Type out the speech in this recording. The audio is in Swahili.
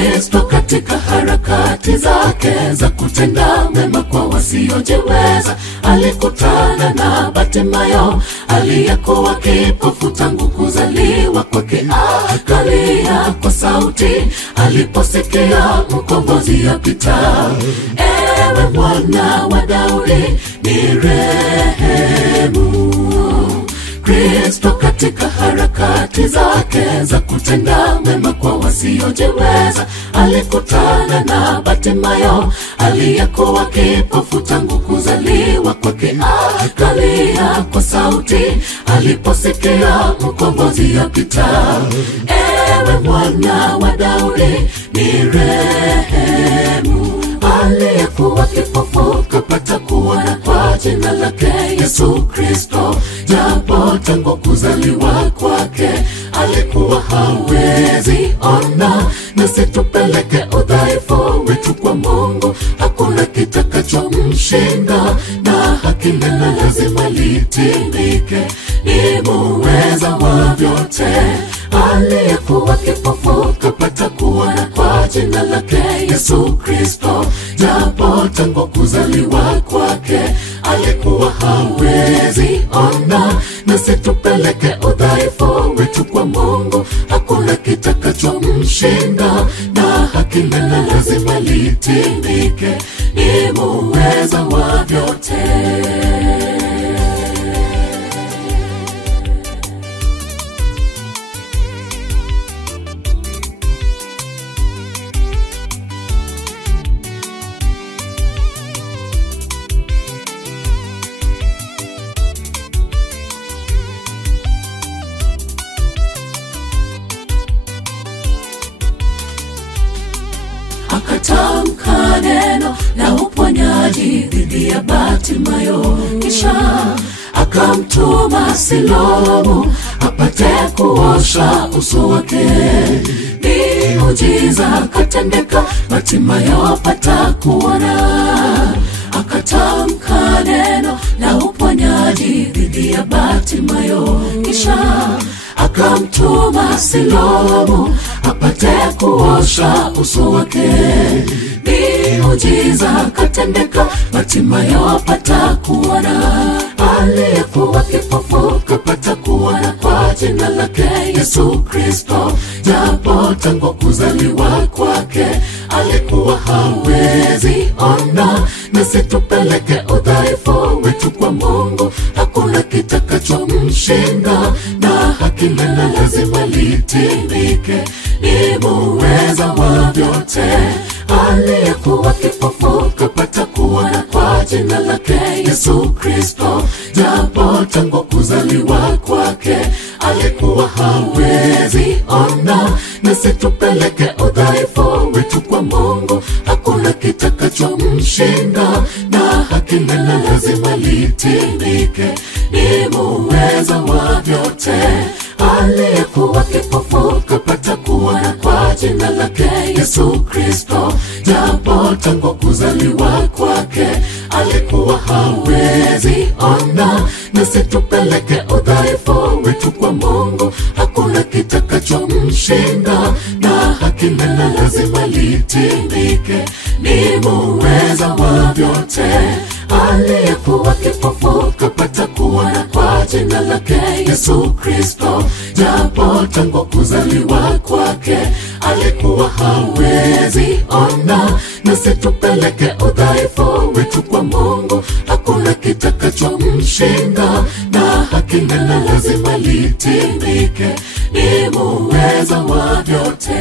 Kristo katika harakati zake za kutenda mema kwa wasiojiweza, alikutana na Bartimayo aliyekuwa kipofu tangu kuzaliwa kwake. Akalia kwa sauti aliposikia mkombozi apita. Ewe Mwana wa Daudi, nirehemu. Kristo katika harakati zake za kutenda mema kwa wasiojiweza, alikutana na Bartimayo aliyekuwa kipofu tangu kuzaliwa kwake. Akalia kwa sauti aliposikia mkombozi apita. Ewe Mwana wa Daudi, nirehemu. Aliyekuwa kipofu kapata kuona kwa jina lake Yesu Kristo, japo tangu kuzaliwa kwake alikuwa hawezi ona. Nasi tupeleke udhaifu wetu kwa Mungu, hakuna kitakachomshinda, na haki neno lazima litimike, ni muweza wa vyote. Aliyekuwa kipofu kapata kuona kwa jina lake Yesu Kristo, japo tangu kuzaliwa kwake alikuwa hawezi ona. Nasi tupeleke udhaifu wetu kwa Mungu, hakuna kitakachomshinda, na haki neno lazima litimike, ni muweza wa vyote. Akatamka neno la uponyaji dhidi ya Bartimayo, kisha akamtuma Silomu apate kuosha uso wake. Miujiza katendeka, Bartimayo apata kuona. Akatamka neno la uponyaji dhidi ya Bartimayo, kisha akamtuma Silomu apate kuosha uso wake. Miujiza katendeka, Bartimayo apata kuona. Aliyekuwa kipofu kapata kuona kwa jina lake Yesu Kristo, japo tangu kuzaliwa kwake alikuwa hawezi ona. Nasi tupeleke udhaifu wetu kwa Mungu, hakuna kitakachomshinda, na haki neno lazima litimike, ni muweza wa vyote. Aliyekuwa kipofu kapata kuona kwa jina lake Yesu Kristo, japo tangu kuzaliwa kwake alikuwa hawezi ona. Nasi tupeleke udhaifu wetu kwa Mungu, hakuna kitakachomshinda, na haki neno lazima litimike, ni muweza wa vyote. Aliyekuwa kipofu kapata kuona kwa jina lake Yesu Kristo, japo tangu kuzaliwa kwake alikuwa hawezi ona. Nasi tupeleke udhaifu wetu kwa Mungu, hakuna kitakachomshinda, na haki neno lazima litimike, ni muweza wa vyote. Aliyekuwa kipofu kapata kuona kwa jina lake Yesu Kristo, japo tangu kuzaliwa kwake alikuwa hawezi ona. Nasi tupeleke udhaifu wetu kwa Mungu, hakuna kitakachomshinda, na haki neno lazima litimike, ni muweza wa vyote.